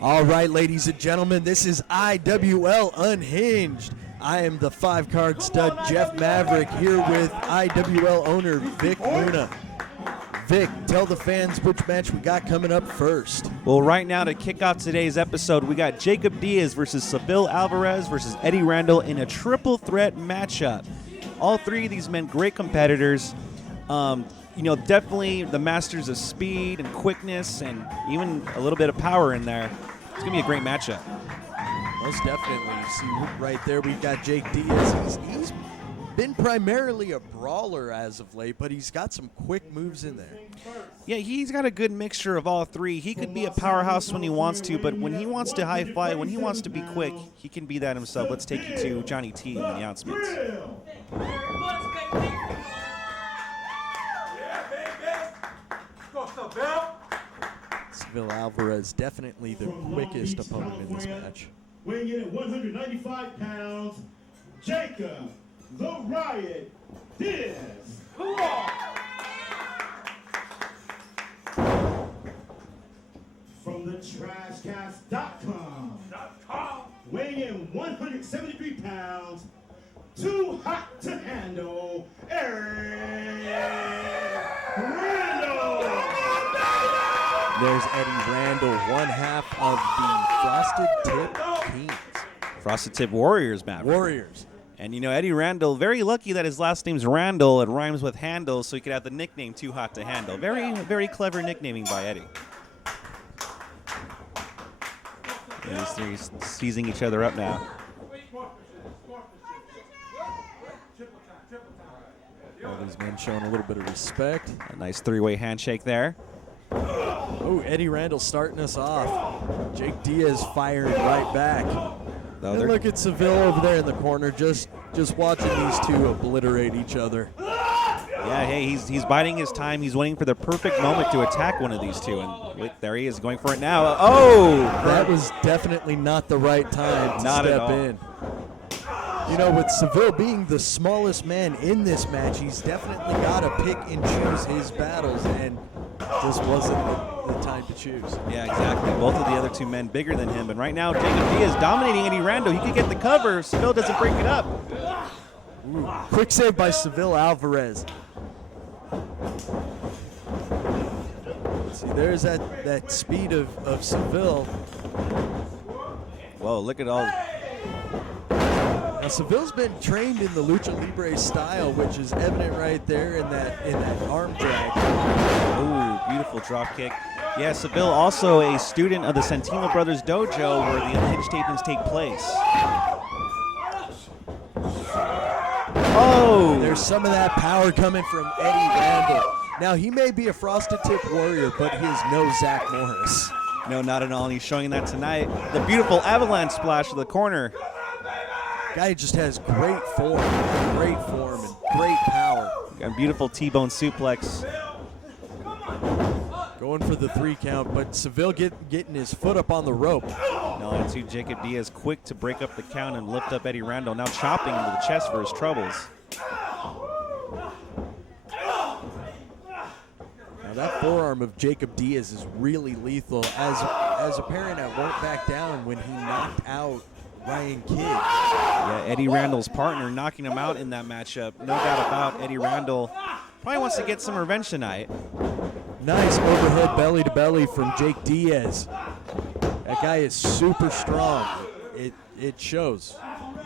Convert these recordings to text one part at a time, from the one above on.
All right, ladies and gentlemen, this is IWL Unhinged. I am the 5-card stud Jeff Maverick here with IWL owner Vic Luna. Vic, tell the fans which match we got coming up first. Well, right now to kick off today's episode, we got Jacob Diez versus Seville Alvarez versus Eddie Randle in a triple threat matchup. All three of these men, great competitors. Definitely the masters of speed and quickness and even a little bit of power in there. It's going to be a great matchup. Most definitely. You see right there, we've got Jake Diez. He's been primarily a brawler as of late, but he's got some quick moves in there. Yeah, he's got a good mixture of all three. He could be a powerhouse when he wants to, but when he wants to high fly, when he wants to be quick, he can be that himself. Let's take you to Johnny T in the announcements. Seville Alvarez, definitely the quickest opponent in this match. Weighing in at 195 pounds, Jacob the Riot Diez. From the trashcast.com. Weighing in 173 pounds, too hot to handle, Randle. There's Eddie Randle, one half of the Frosted Tip Kings. Frosted Tip Warriors, Matt. Warriors. And, Eddie Randle, very lucky that his last name's Randle. It rhymes with handle, so he could have the nickname Too Hot to Handle. Very, very clever nicknaming by Eddie. And these three seizing each other up now. All these men showing a little bit of respect. A nice three-way handshake there. Oh, Eddie Randle starting us off. Jake Diez firing right back. And look at Seville over there in the corner, just watching these two obliterate each other. Yeah, hey, he's biding his time. He's waiting for the perfect moment to attack one of these two. And there he is going for it now. Oh! That was definitely not the right time to step in. With Seville being the smallest man in this match, he's definitely got to pick and choose his battles, and just wasn't the time to choose. Yeah, exactly. Both of the other two men bigger than him, and right now Jacob Diez dominating Eddie Randle. He could get the cover if Seville doesn't break it up. Ooh, quick save by Seville Alvarez. See, there's that speed of Seville. Whoa, look at all. Now, Seville's been trained in the Lucha Libre style, which is evident right there in that arm drag. Ooh, beautiful drop kick. Yeah, Seville also a student of the Santino Brothers Dojo, where the Unhinged tapings take place. Oh! There's some of that power coming from Eddie Randle. Now, he may be a Frosted Tip Warrior, but he is no Zach Morris. No, not at all, and he's showing that tonight. The beautiful avalanche splash to the corner. Guy just has great form, and great power. A beautiful T-bone suplex. Going for the 3 count, but Seville getting his foot up on the rope. No, and see Jacob Diez quick to break up the count and lift up Eddie Randle. Now chopping into the chest for his troubles. Now that forearm of Jacob Diez is really lethal, as apparent at won't back down when he knocked out Ryan Kidd. Yeah, Eddie Randle's partner knocking him out in that matchup. No doubt about Eddie Randle probably wants to get some revenge tonight. Nice overhead belly to belly from Jake Diez. That guy is super strong. It shows.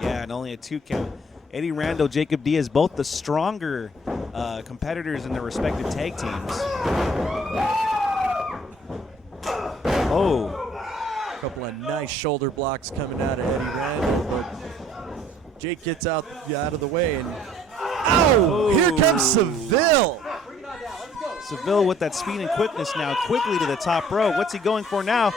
Yeah, and only a 2 count. Eddie Randle, Jacob Diez, both the stronger competitors in their respective tag teams. Oh. A couple of nice shoulder blocks coming out of Eddie Randle, but Jake gets out of the way, and here comes Seville. Seville with that speed and quickness now, quickly to the top rope. What's he going for now?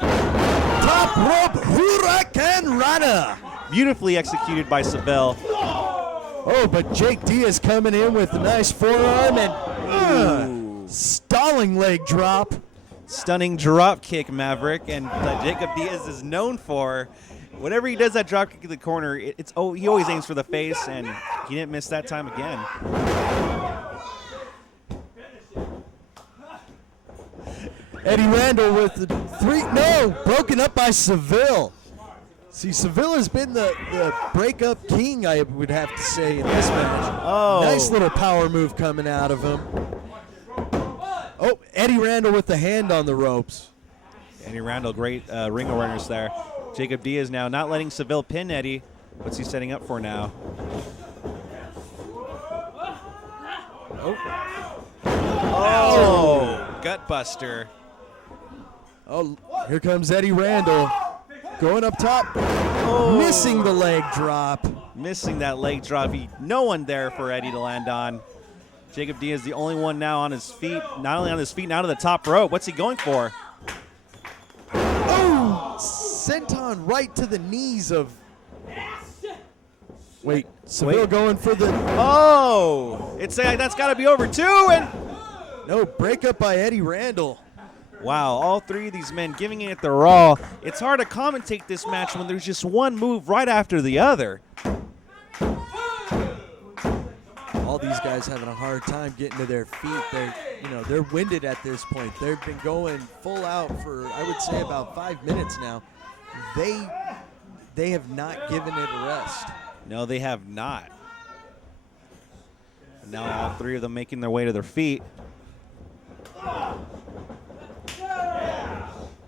Top rope Hurricane Rana. Beautifully executed by Seville. Oh, but Jake Diez coming in with a nice forearm and stalling leg drop. Stunning drop kick, Maverick, and Jacob Diez is known for. Whenever he does that drop kick in the corner, he always aims for the face, and he didn't miss that time again. Eddie Randle with the 3. No, broken up by Seville. See, Seville has been the breakup king, I would have to say, in this match. Oh. Nice little power move coming out of him. Oh, Eddie Randle with the hand on the ropes. Eddie Randle, great ring awareness there. Jacob Diez now not letting Seville pin Eddie. What's he setting up for now? Oh, gut buster. Oh, here comes Eddie Randle. Going up top. Oh. Missing the leg drop. Missing that leg drop. No one there for Eddie to land on. Jacob Diez the only one now on his feet. Not only on his feet, now to the top rope. What's he going for? Oh, senton right to the knees of. Wait, Seville going for the. Oh, that's got to be over too. And no, breakup by Eddie Randle. wow, all three of these men giving it their all. It's hard to commentate this match when there's just one move right after the other. All these guys having a hard time getting to their feet. They're winded at this point. They've been going full out for, I would say, about 5 minutes now. They have not given it a rest. No, they have not. And now all three of them making their way to their feet.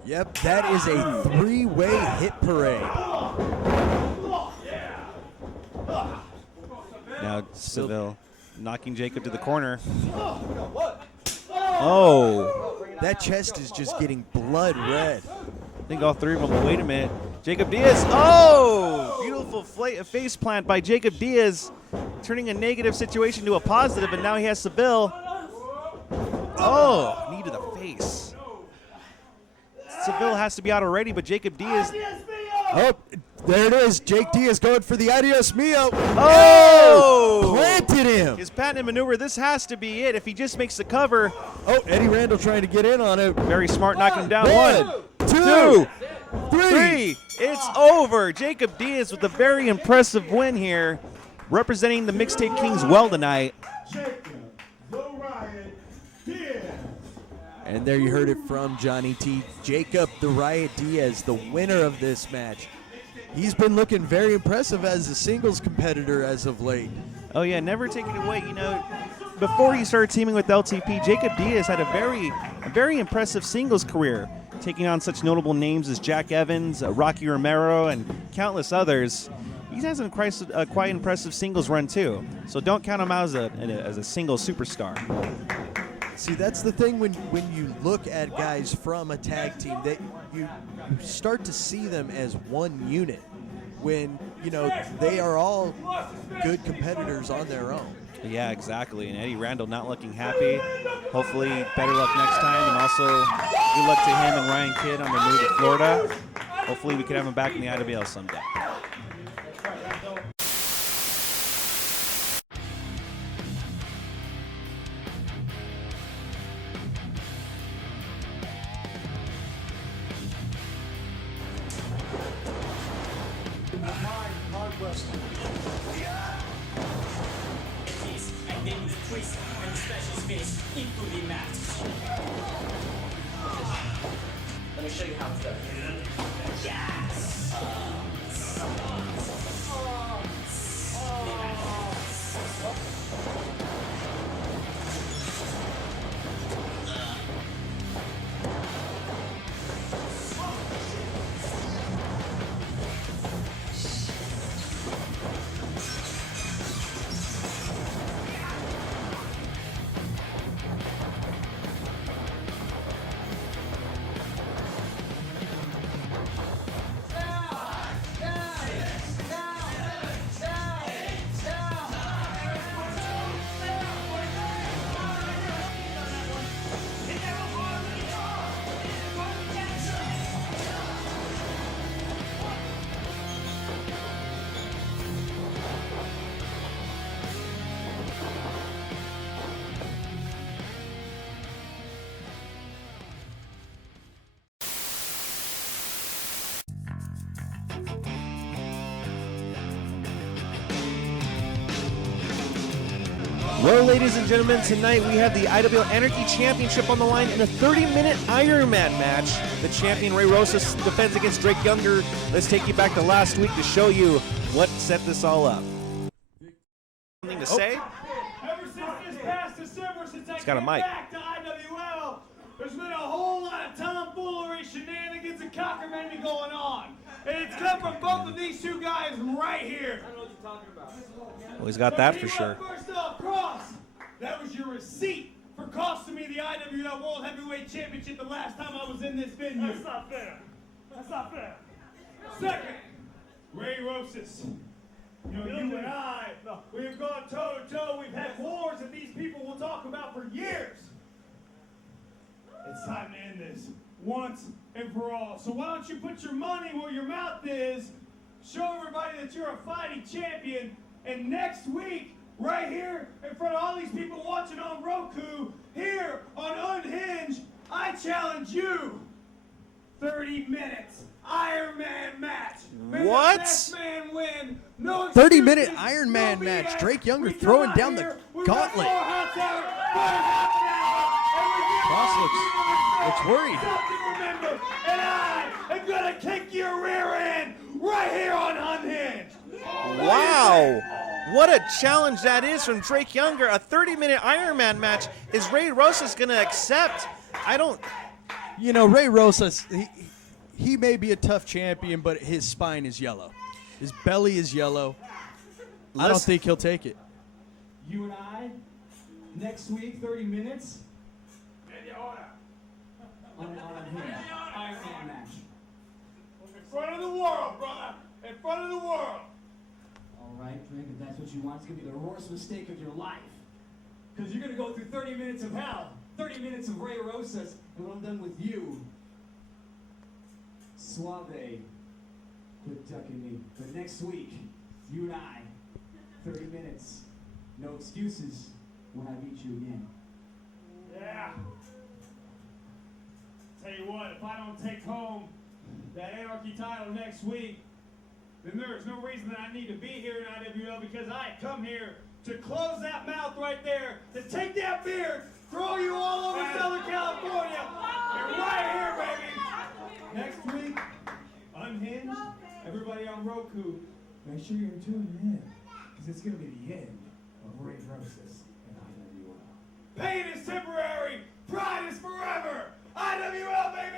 Yep, that is a 3-way hit parade. Now Seville knocking Jacob to the corner. Oh. That chest is just getting blood red. I think all three of them. Wait a minute. Jacob Diez. Oh! Beautiful face plant by Jacob Diez, turning a negative situation to a positive, and now he has Seville. Oh, knee to the face. Seville has to be out already, but Jacob Diez. Oh, there it is. Jake Diaz going for the adios mio. Oh! Planted him. His patented maneuver. This has to be it. If he just makes the cover. Oh, Eddie Randle trying to get in on it. Very smart, knocking him down. 1, 2, 3. It's over. Jacob Diez with a very impressive win here, representing the Mixtape Kings well tonight. And there you heard it from Johnny T. Jacob the Riot Diaz, the winner of this match. He's been looking very impressive as a singles competitor as of late. Oh yeah, never take it away. Before he started teaming with LTP, Jacob Diaz had a very impressive singles career, taking on such notable names as Jack Evans, Rocky Romero, and countless others. He has a quite impressive singles run too. So don't count him out as a singles superstar. See, that's the thing when you look at guys from a tag team, that you start to see them as one unit when, they are all good competitors on their own. Yeah, exactly. And Eddie Randle not looking happy. Hopefully better luck next time, and also good luck to him and Ryan Kidd on their move to Florida. Hopefully we can have him back in the IWL someday. Let me show you how it's done. Yes! Well, ladies and gentlemen, tonight we have the IWL Anarchy Championship on the line in a 30-minute Ironman match. The champion, Ray Rosas, defends against Drake Younger. Let's take you back to last week to show you what set this all up. Something to say? Ever since this past December, since I He's got a came mic. back to IWL, there's been a whole lot of tomfoolery, shenanigans, and cockamamie going on. And it's come from both of these two guys right here. I don't know what you're talking about. Well, he's got that for sure. First off, Cross, that was your receipt for costing me the IWL World Heavyweight Championship the last time I was in this venue. That's not fair. That's not fair. Second, Ray Rosas. You know, you and I, we have gone toe-to-toe. We've had wars that these people will talk about for years. It's time to end this once and for all. So why don't you put your money where your mouth is, show everybody that you're a fighting champion, and next week, right here in front of all these people watching on Roku, here on Unhinged, I challenge you, 30 minutes, Ironman match. May What? the best man win. No 30-minute excuses, Ironman no match. BS. Drake Younger We come throwing out down the here, we've got gauntlet. 4 hot hours, 5 half an hour, and we give Cross you looks worried. something to remember, and I am gonna kick your rear end right here on Unhinged. Wow. What a challenge that is from Drake Younger. A 30-minute Ironman match. Is Ray Rosas going to accept? I don't... You know, Ray Rosas, he may be a tough champion, but his spine is yellow. His belly is yellow. I don't think he'll take it. You and I, next week, 30 minutes, on Unhinged, Ironman match. In front of the world, brother. In front of the world. All right, Drake, if that's what you want, it's going to be the worst mistake of your life. Because you're going to go through 30 minutes of hell, 30 minutes of Ray Rosas, and when I'm done with you, Suave, quit ducking me. But next week, you and I, 30 minutes, no excuses when I meet you again. Yeah. Tell you what, if I don't take home that Anarchy title next week, then there's no reason that I need to be here in IWL, because I come here to close that mouth right there, to take that beard, throw you all over Southern California, and right here, baby. Next week, Unhinged, everybody on Roku, make sure you're tuning in, because it's going to be the end of Ray Rosas and IWL. Pain is temporary, pride is forever. IWL, baby!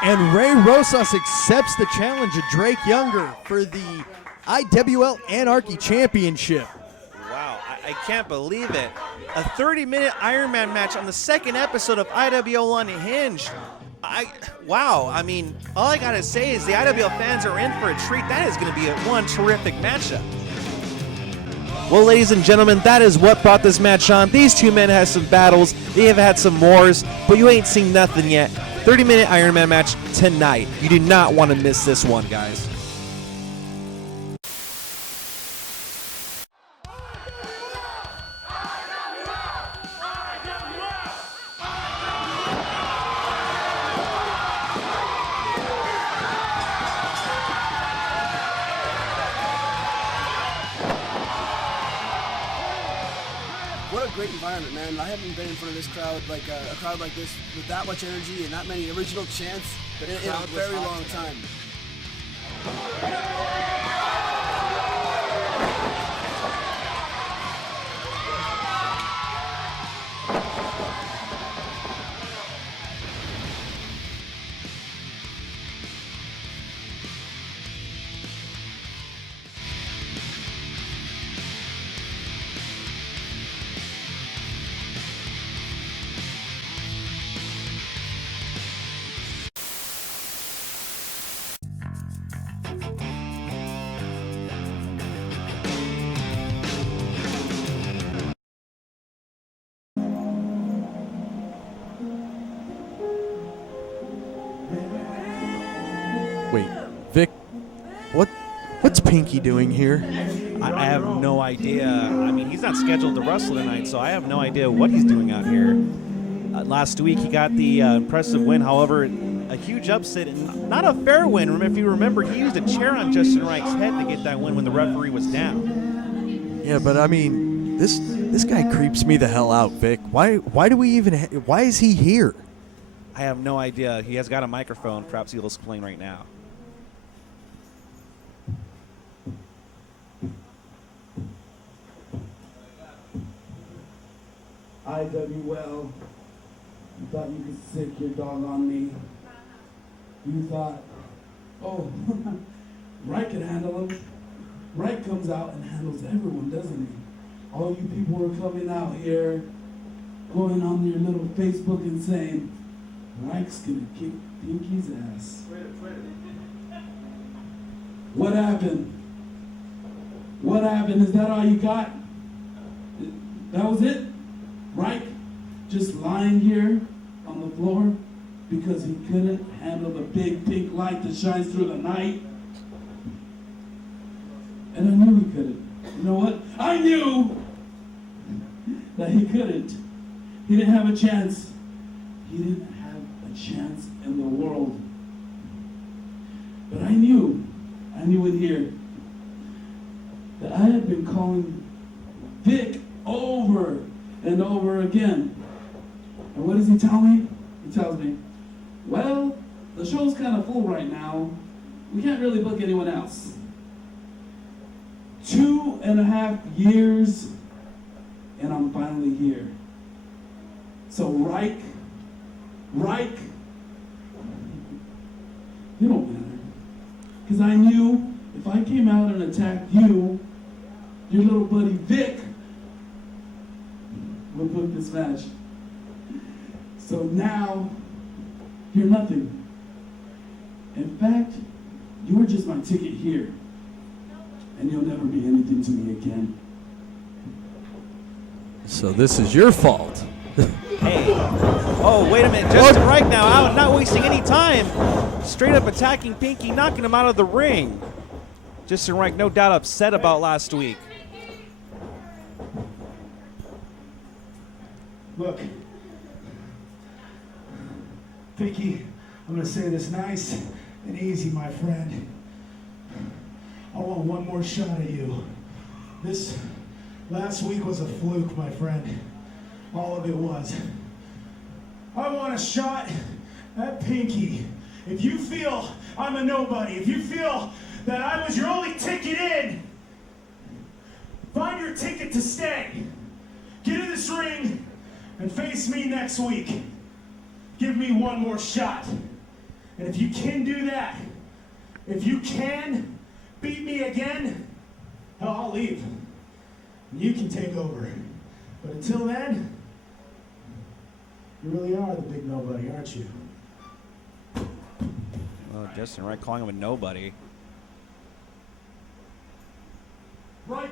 And Ray Rosas accepts the challenge of Drake Younger for the IWL Anarchy Championship. Wow, I can't believe it. A 30-minute Ironman match on the second episode of IWL Unhinged. Wow, I mean, all I gotta say is the IWL fans are in for a treat. That is gonna be one terrific matchup. Well, ladies and gentlemen, that is what brought this match on. These two men had some battles. They have had some wars, but you ain't seen nothing yet. 30-minute Ironman match tonight. You do not want to miss this one, guys. What a great environment, man. I haven't been in front of this crowd, like a crowd like this, with that much energy and that many original chants in a very long time. Wait, Vic, what's Pinky doing here? I have no idea. I mean, he's not scheduled to wrestle tonight, so I have no idea what he's doing out here. Last week, he got the impressive win. However, a huge upset and not a fair win. If you remember, he used a chair on Justin Wright's head to get that win when the referee was down. Yeah, but I mean, This guy creeps me the hell out, Vic. Why do we even? Why is he here? I have no idea. He has got a microphone. Perhaps he'll explain right now. IWL, you thought you could sick your dog on me. You thought, oh, Ryke can handle him. Ryke comes out and handles everyone, doesn't he? All you people are coming out here, going on your little Facebook and saying, Ryke's gonna kick Pinky's ass. What happened? What happened? Is that all you got? That was it? Ryke just lying here on the floor because he couldn't handle the big pink light that shines through the night? And I knew he couldn't. You know what? I knew that he couldn't. He didn't have a chance. He didn't have a chance in the world. But I knew in here that I had been calling Vic over and over again. And what does he tell me? He tells me, well, the show's kind of full right now. We can't really book anyone else. 2.5 years, and I'm finally here. So Ryke, you don't matter. Because I knew if I came out and attacked you, your little buddy Vic would book this match. So now, you're nothing. In fact, you were just my ticket here. And you'll never be anything to me again. So this is your fault. Hey. Oh, wait a minute. Justin Wright now out, not wasting any time. Straight up attacking Pinky, knocking him out of the ring. Justin Wright, no doubt upset about last week. Look, Pinky, I'm going to say this nice and easy, my friend. I want one more shot at you. This last week was a fluke, my friend. All of it was. I want a shot at Pinky. If you feel I'm a nobody, if you feel that I was your only ticket in, find your ticket to stay. Get in this ring and face me next week. Give me one more shot. And if you can do that, if you can beat me again, hell, I'll leave. You can take over. But until then, you really are the big nobody, aren't you? Oh, Justin Wright calling him a nobody. Right.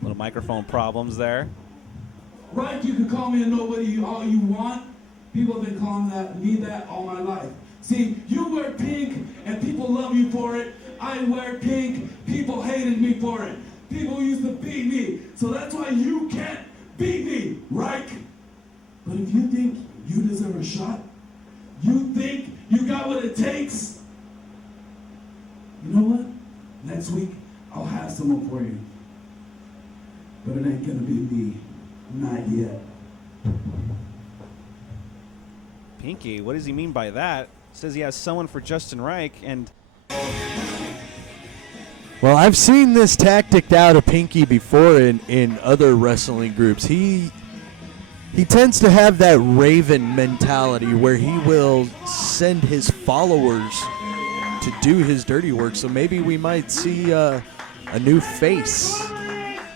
Little microphone problems there. Right, you can call me a nobody all you want. People have been calling me that all my life. See, you wear pink and people love you for it. I wear pink, people hated me for it. People used to beat me. So that's why you can't beat me, right? But if you think you deserve a shot, you think you got what it takes, you know what? Next week, I'll have someone for you. But it ain't gonna be me. Not yet. Pinky, what does he mean by that? Says he has someone for Justin Wright, and Well, I've seen this tactic out of Pinky before in other wrestling groups. He tends to have that Raven mentality where he will send his followers to do his dirty work. So maybe we might see a new face.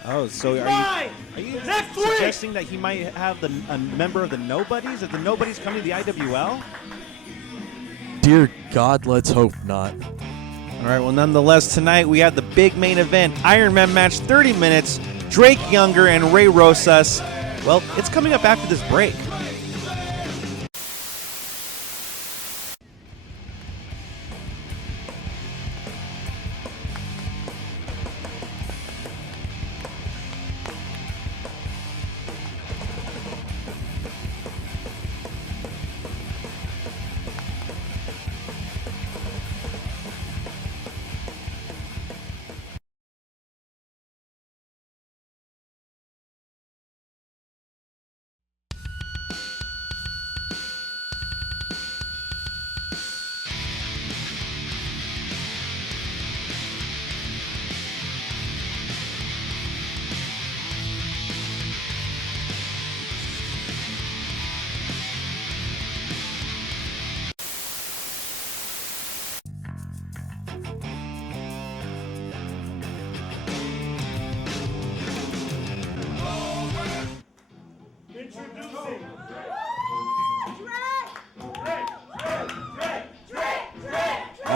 oh, so are you suggesting that he might have a member of the Nobodies? If the Nobodies come to the IWL? Dear God, let's hope not. All right, well, nonetheless, tonight we have the big main event, Ironman match, 30 minutes, Drake Younger and Ray Rosas. Well, it's coming up after this break.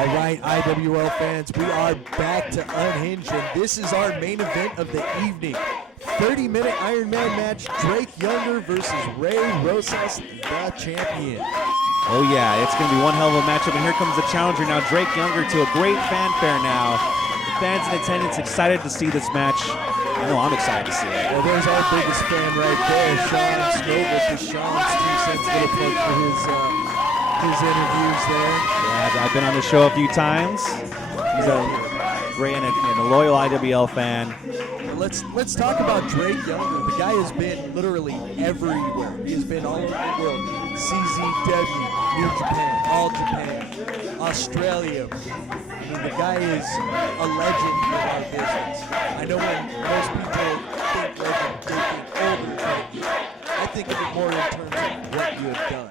All right, IWL fans, we are back to Unhinged, and this is our main event of the evening. 30-minute Iron Man match, Drake Younger versus Ray Rosas, the champion. Oh yeah, it's going to be one hell of a matchup, and here comes the challenger now, Drake Younger, to a great fanfare now. Fans in attendance excited to see this match. I know I'm excited to see it. Well, there's our biggest fan right there, Sean Snoble, for Sean's 2 cents little plug for his interviews there. Yeah, I've been on the show a few times. He's a great and a loyal IWL fan. Let's talk about Drake Younger. The guy has been literally everywhere. He has been all over the world. CZW, New Japan, All Japan, Australia. I mean, the guy is a legend in our business. I know when most people think legend, they think older, but I think of it more in terms of what you have done.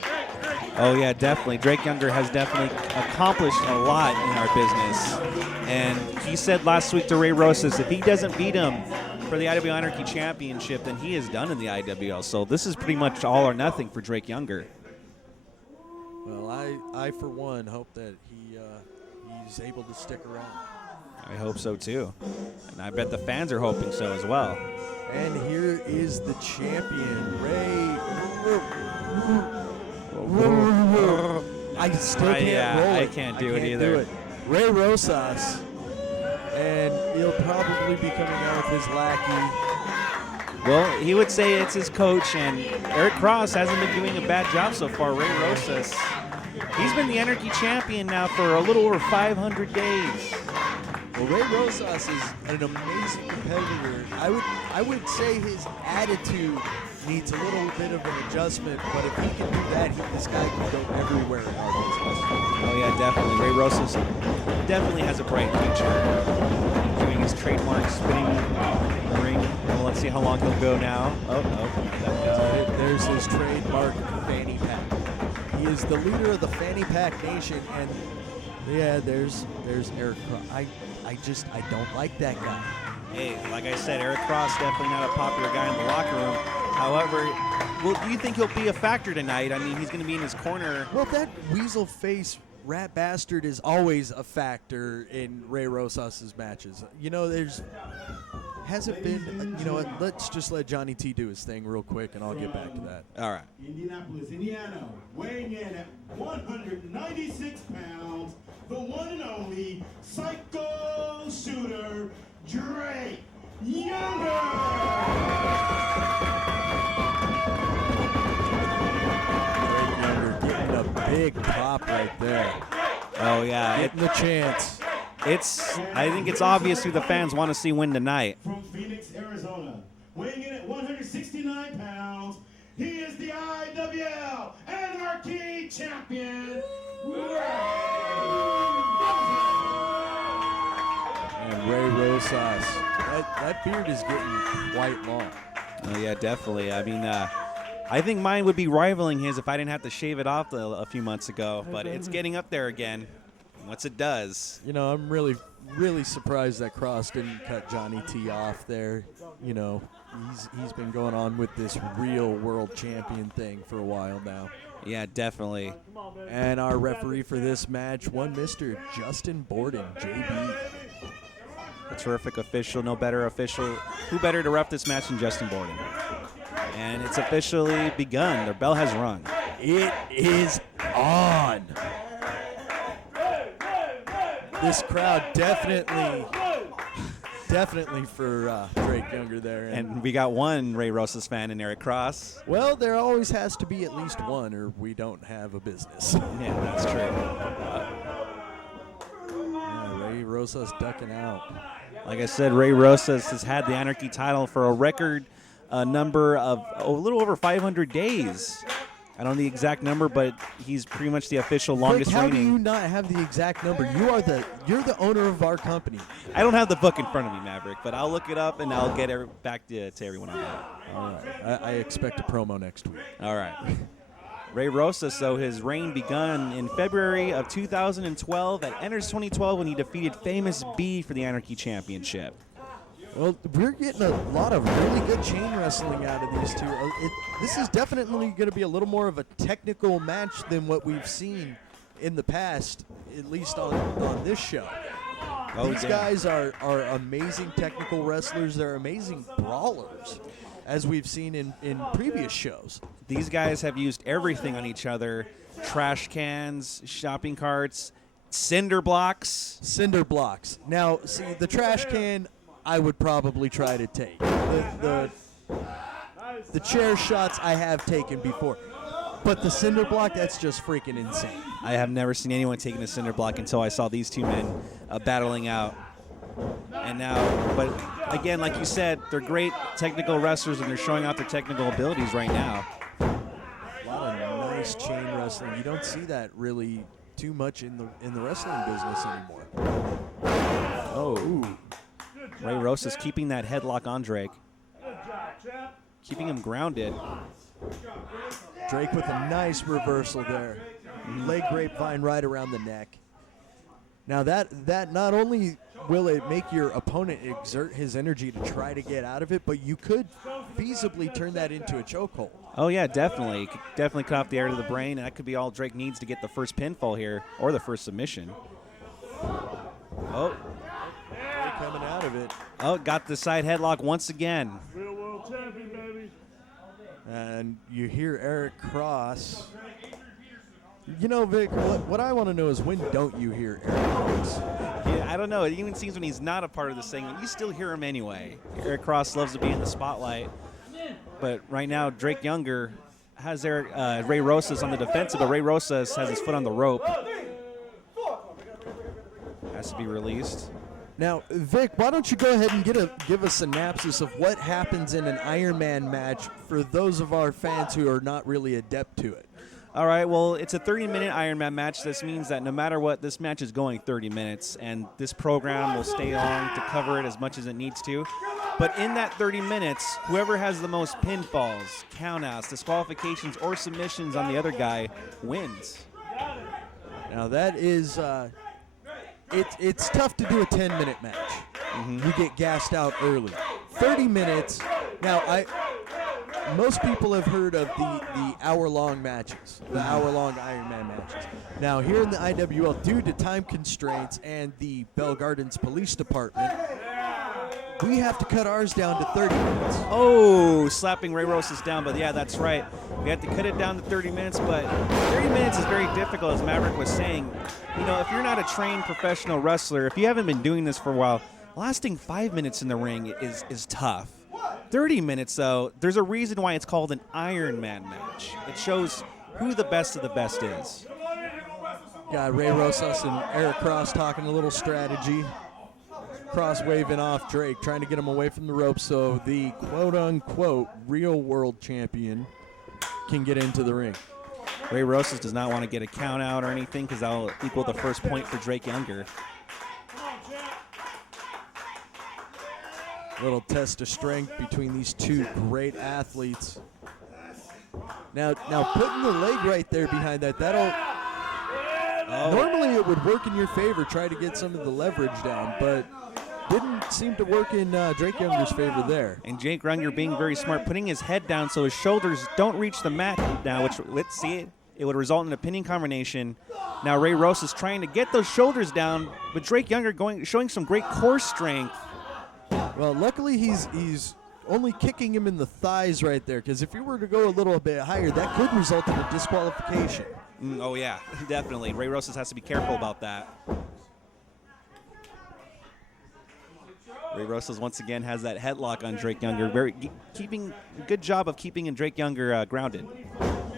Oh yeah, definitely. Drake Younger has definitely accomplished a lot in our business. And he said last week to Ray Rosas, if he doesn't beat him for the IWL Anarchy Championship, then he is done in the IWL. So this is pretty much all or nothing for Drake Younger. Well, I for one hope that he's able to stick around. I hope so too. And I bet the fans are hoping so as well. And here is the champion, Ray. I still can't roll it. I can't do it either. Ray Rosas, and he'll probably be coming out with his lackey. Well, he would say it's his coach, and Eric Cross hasn't been doing a bad job so far. Ray Rosas, he's been the Anarchy champion now for a little over 500 days. Well, Ray Rosas is an amazing competitor. I would say his attitude needs a little bit of an adjustment, but if he can do that, this guy can go everywhere in our business. Oh yeah, definitely. Ray Rosas definitely has a bright future. Doing his trademark spinning ring. Well, let's see how long he'll go now. There's his trademark fanny pack. He is the leader of the fanny pack nation, and yeah, there's Eric Cross. I don't like that guy. Hey, like I said, Eric Cross definitely not a popular guy in the locker room. However, well, do you think he'll be a factor tonight? I mean, he's going to be in his corner. Well, that weasel face rat bastard is always a factor in Ray Rosas' matches. You know, hasn't been, you know what, let's just let Johnny T do his thing real quick, and I'll get back to that. All right. Indianapolis, Indiana, weighing in at 196 pounds, the one and only psycho shooter, Drake Younger! Getting a big pop right there. Oh yeah, getting the chance. I think it's obvious who the fans want to see win tonight. From Phoenix, Arizona, weighing in at 169 pounds, he is the IWL Anarchy Champion, And Ray Rosas, that beard is getting quite long. Oh yeah, definitely. I mean, I think mine would be rivaling his if I didn't have to shave it off a few months ago, but it's getting up there again. Once it does. You know, I'm really surprised that Cross didn't cut Johnny T off there. You know, he's been going on with this real world champion thing for a while now. Yeah, definitely. And our referee for this match, one Mr. Justin Borden, JB. A terrific official, no better official. Who better to ref this match than Justin Borden? And it's officially begun. Their bell has rung. It is on. This crowd definitely for Drake Younger there. And we got one Ray Rosas fan in Eric Cross. Well, there always has to be at least one, or we don't have a business. Yeah, that's true. Yeah, Ray Rosas ducking out. Like I said, Ray Rosas has had the Anarchy title for a record number of a little over 500 days. I don't know the exact number, but he's pretty much the official longest Rick, how reigning. do you not have the exact number? You're the owner of our company. I don't have the book in front of me, Maverick, but I'll look it up and I'll get it back to everyone on that. All right. I expect a promo next week. All right. Ray Rosas, though, his reign begun in February of 2012 at Enters 2012 when he defeated Famous B for the Anarchy Championship. Well, we're getting a lot of really good chain wrestling out of these two. This is definitely going to be a little more of a technical match than what we've seen in the past, at least on this show. These damn. guys are amazing technical wrestlers. They're amazing brawlers, as we've seen in previous shows. These guys have used everything on each other. Trash cans, shopping carts, cinder blocks. Cinder blocks. Now, see, the trash can, I would probably try to take. The chair shots I have taken before. But the cinder block, that's just freaking insane. I have never seen anyone taking a cinder block until I saw these two men battling out. And now, but again, like you said, they're great technical wrestlers and they're showing out their technical abilities right now. A lot of nice chain wrestling. You don't see that really too much in the wrestling business anymore. Oh, ooh. Ray Rosas keeping that headlock on Drake, keeping him grounded. Drake with a nice reversal there. Leg grapevine right around the neck. Now that not only will it make your opponent exert his energy to try to get out of it, but you could feasibly turn that into a chokehold. Oh yeah, definitely. Definitely cut off the air to the brain, and that could be all Drake needs to get the first pinfall here, or the first submission. Oh. Coming out of it. Oh, got the side headlock once again. Real world champion, baby. And you hear Eric Cross. You know, Vic, what I want to know is when don't you hear Eric Cross? Yeah, I don't know. It even seems when he's not a part of the segment, you still hear him anyway. Eric Cross loves to be in the spotlight. But right now, Drake Younger has Ray Rosas on the defensive, but Ray Rosas has his foot on the rope. Has to be released. Now, Vic, why don't you go ahead and give a synopsis of what happens in an Iron Man match for those of our fans who are not really adept to it. All right, well, it's a 30-minute Iron Man match. This means that no matter what, this match is going 30 minutes, and this program will stay on to cover it as much as it needs to. But in that 30 minutes, whoever has the most pinfalls, countouts, disqualifications, or submissions on the other guy wins. Now, that is... It's tough to do a 10-minute match. You get gassed out early. 30 minutes. Now, most people have heard of the hour-long matches, the hour-long Iron Man matches. Now, here in the IWL, due to time constraints and the Bell Gardens Police Department, we have to cut ours down to 30 minutes. Oh, slapping Ray Rosas down, but yeah, that's right. We have to cut it down to 30 minutes, but 30 minutes is very difficult, as Maverick was saying. You know, if you're not a trained professional wrestler, if you haven't been doing this for a while, lasting 5 minutes in the ring is tough. 30 minutes, though, there's a reason why it's called an Iron Man match. It shows who the best of the best is. Got Ray Rosas and Eric Cross talking a little strategy. Cross waving off Drake, trying to get him away from the ropes so the quote-unquote real world champion can get into the ring. Ray Rosas does not want to get a count out or anything because that will equal the first point for Drake Younger. Little test of strength between these two great athletes. Now putting the leg right there behind that'll... Normally it would work in your favor, try to get some of the leverage down, but didn't seem to work in Drake Younger's favor there. And Drake Younger being very smart, putting his head down so his shoulders don't reach the mat now, which, let's see it. It would result in a pinning combination. Now Ray Rosas trying to get those shoulders down, but Drake Younger showing some great core strength. Well, luckily he's only kicking him in the thighs right there, because if he were to go a little bit higher, that could result in a disqualification. Oh, yeah, definitely. Ray Rosas has to be careful about that. Ray Rosas once again has that headlock on Drake Younger, good job of keeping Drake Younger grounded.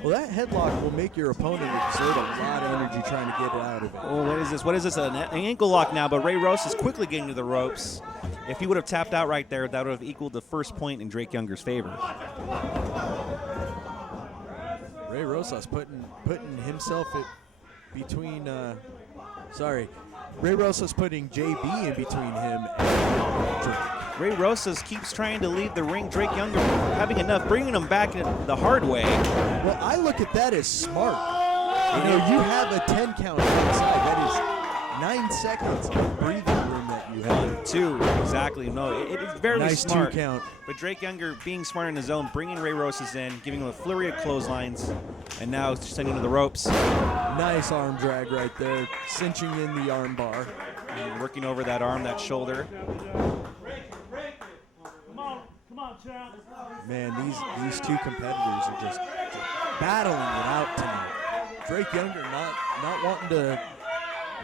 Well, that headlock will make your opponent exert a lot of energy trying to get it out of it. Oh, what is this? What is this? An ankle lock now, but Ray Rosas quickly getting to the ropes. If he would have tapped out right there, that would have equaled the first point in Drake Younger's favor. Ray Rosas putting himself between, Ray Rosas putting JB in between him and Drake. Ray Rosas keeps trying to leave the ring. Drake Younger having enough, bringing him back the hard way. Well, I look at that as smart. You know, you have a 10 count inside. That is 9 seconds of breathing room that You have 2, exactly. No, it is very nice smart. 2 count. But Drake Younger being smart in his zone, bringing Ray Rosas in, giving him a flurry of clotheslines, and now sending him to the ropes. Nice arm drag right there, cinching in the arm bar. And working over that arm, that shoulder. Man, these two competitors are just battling it out tonight. Drake Younger not wanting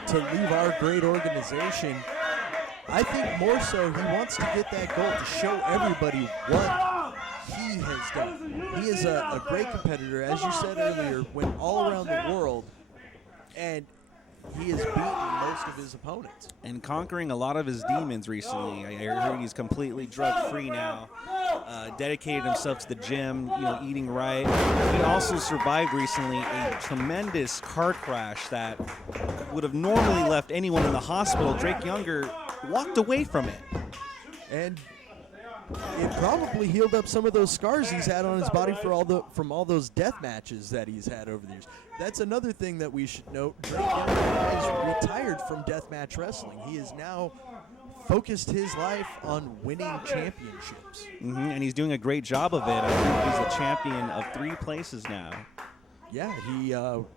to leave our great organization. I think more so he wants to get that gold to show everybody what he has done. He is a great competitor, as you said earlier, went all around the world, and he has beaten most of his opponents. And conquering a lot of his demons recently. I heard he's completely drug-free now. Dedicated himself to the gym, eating right. He also survived recently a tremendous car crash that would have normally left anyone in the hospital. Drake Younger walked away from it. And it probably healed up some of those scars he's had on his body from all those death matches that he's had over the years. That's another thing that we should note. Drake Younger has retired from deathmatch wrestling. He has now focused his life on winning championships. And he's doing a great job of it. I think he's a champion of 3 places now. Yeah, he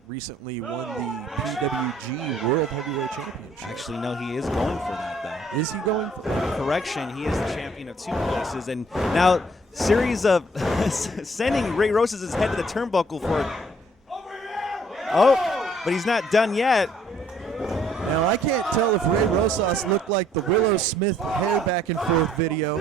recently won the PWG World Heavyweight Championship. Actually, no, he is going for that, though. Is he going for that? Correction, he is the champion of 2 places. And now, series of sending Ray Rosas' head to the turnbuckle for... Oh, but he's not done yet. Now, I can't tell if Ray Rosas looked like the Willow Smith hair back and forth video,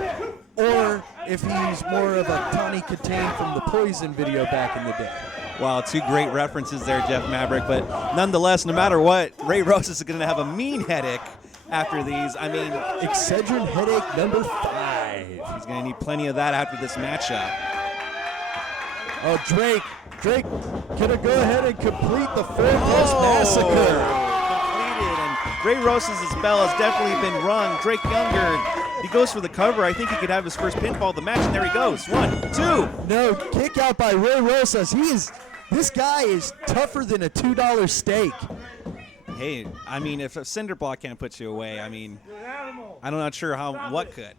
or if he's more of a Tawny Katane from the Poison video back in the day. Wow, 2 great references there, Jeff Maverick. But nonetheless, no matter what, Ray Rosas is going to have a mean headache after these. I mean, Excedrin headache number 5. He's going to need plenty of that after this matchup. Oh, Drake gonna go ahead and complete the 4-horse massacre. Completed, and Ray Rosas' bell has definitely been rung. Drake Younger, he goes for the cover. I think he could have his first pinfall of the match, and there he goes. 1, 2. No, kick out by Ray Rosas. This guy is tougher than a $2 steak. Hey, I mean, if a cinder block can't put you away, I mean, I'm not sure what could.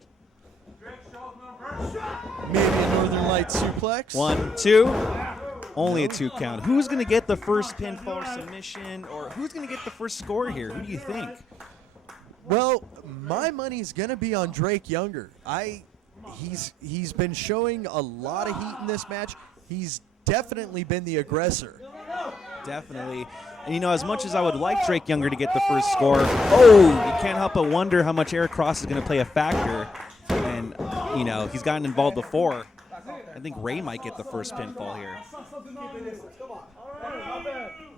Maybe a Northern Light suplex. 1, 2. Only a 2 count. Who's going to get the first pinfall or submission, or who's going to get the first score here? Who do you think? Well, my money's going to be on Drake Younger. He's been showing a lot of heat in this match. He's definitely been the aggressor. Definitely. And, as much as I would like Drake Younger to get the first score, you can't help but wonder how much Eric Cross is going to play a factor. And, he's gotten involved before. I think Ray might get the first pinfall here.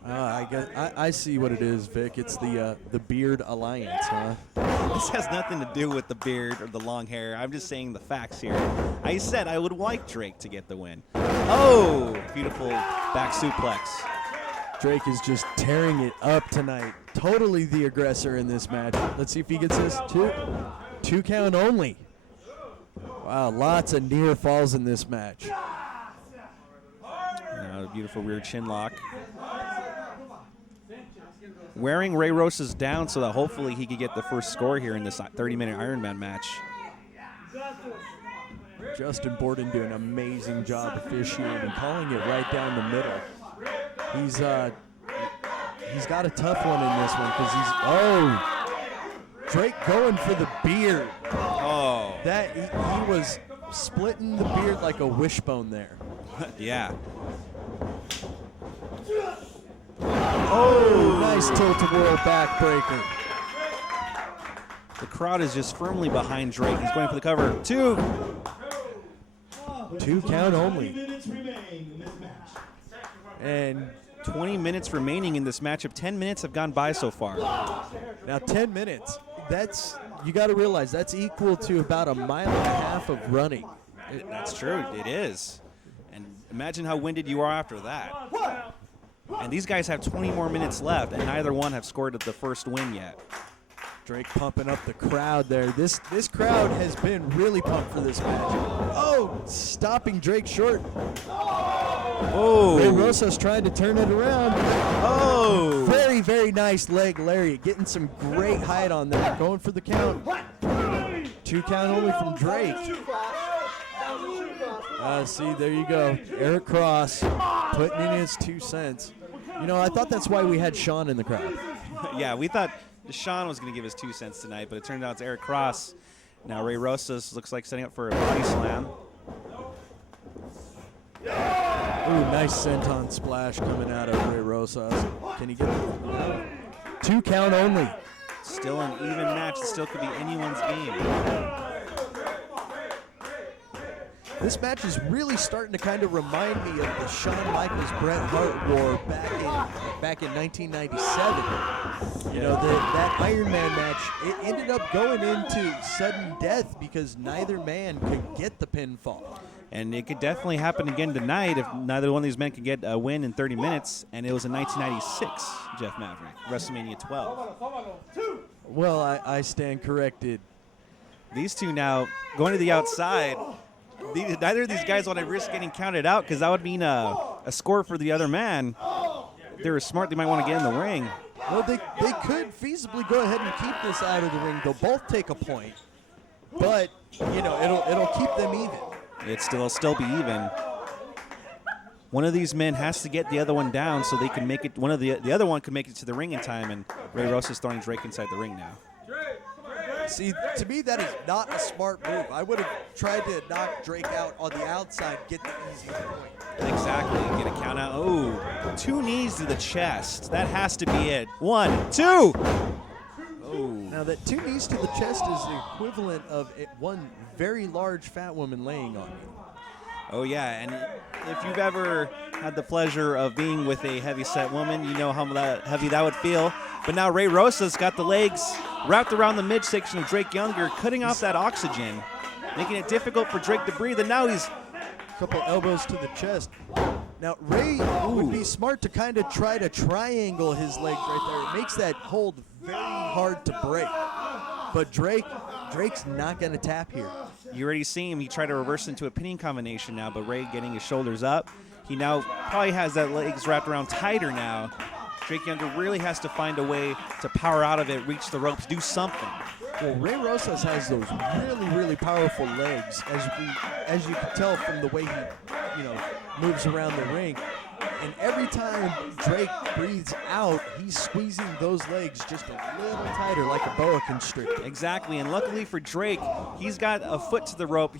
I see what it is, Vic. It's the Beard Alliance, huh? This has nothing to do with the beard or the long hair. I'm just saying the facts here. I said I would like Drake to get the win. Oh, beautiful back suplex. Drake is just tearing it up tonight. Totally the aggressor in this match. Let's see if he gets this. 2 count only. Wow, lots of near falls in this match. A beautiful rear chin lock. Wearing Ray Rosas down so that hopefully he could get the first score here in this 30-minute Ironman match. Justin Borden doing an amazing job officiating, calling it right down the middle. He's got a tough one in this one because Drake going for the beard. Oh. That he was splitting the beard like a wishbone there. Yeah. Oh, nice tilt-a-whirl backbreaker. The crowd is just firmly behind Drake. He's going for the cover. 2. 2 count only. 20 minutes remain in this match. And 20 minutes remaining in this matchup. 10 minutes have gone by so far. Now 10 minutes, you got to realize that's equal to about 1.5 miles of running. That's true, it is. And imagine how winded you are after that. And these guys have 20 more minutes left, and neither one have scored the first win yet. Drake pumping up the crowd there. This crowd has been really pumped for this match. Oh, stopping Drake short. Oh. Ray Rosas trying to turn it around. Oh. Very, very very nice leg lariat, getting some great height on there. Going for the count. 2 count only from Drake. See, there you go. Eric Cross putting in his 2 cents. You know, I thought that's why we had Sean in the crowd. Yeah, we thought Sean was going to give his 2 cents tonight, but it turned out it's Eric Cross. Now Ray Rosas looks like setting up for a body slam. Ooh, nice senton splash coming out of Ray Rosas. Can he get it? 2 count only. Still an even match. It still could be anyone's game. This match is really starting to kind of remind me of the Shawn Michaels Bret Hart war back in 1997. You know, that Iron Man match, it ended up going into sudden death because neither man could get the pinfall. And it could definitely happen again tonight if neither one of these men could get a win in 30 minutes. And it was in 1996, Jeff Maverick, WrestleMania 12. Well, I stand corrected. These two now going to the outside. Neither of these guys want to risk getting counted out because that would mean a score for the other man. If they were smart, they might want to get in the ring. Well, they could feasibly go ahead and keep this out of the ring. They'll both take a point, but you know it'll keep them even. It'll still be even. One of these men has to get the other one down so they can make it. The other one could make it to the ring in time, and Ray Rosas throwing Drake inside the ring now. See, to me, that is not a smart move. I would have tried to knock Drake out on the outside, get the easy point. Exactly, get a count out. Oh, 2 knees to the chest. That has to be it. 1, 2. Oh. Now, that 2 knees to the chest is the equivalent of one very large fat woman laying on you. Oh, yeah, and if you've ever had the pleasure of being with a heavy-set woman, you know how heavy that would feel. But now Ray Rosas got the legs wrapped around the midsection of Drake Younger, cutting off that oxygen, making it difficult for Drake to breathe, and now he's... A couple elbows to the chest. Now, Ray would be smart to kind of try to triangle his legs right there. It makes that hold very hard to break. But Drake's not going to tap here. You already see him. He tried to reverse into a pinning combination now, but Ray getting his shoulders up. He now probably has that legs wrapped around tighter now. Drake Younger really has to find a way to power out of it, reach the ropes, do something. Well, Ray Rosas has those really, really powerful legs, as you can tell from the way he, moves around the ring. And every time Drake breathes out, he's squeezing those legs just a little tighter, like a boa constrictor. Exactly, and luckily for Drake, he's got a foot to the rope.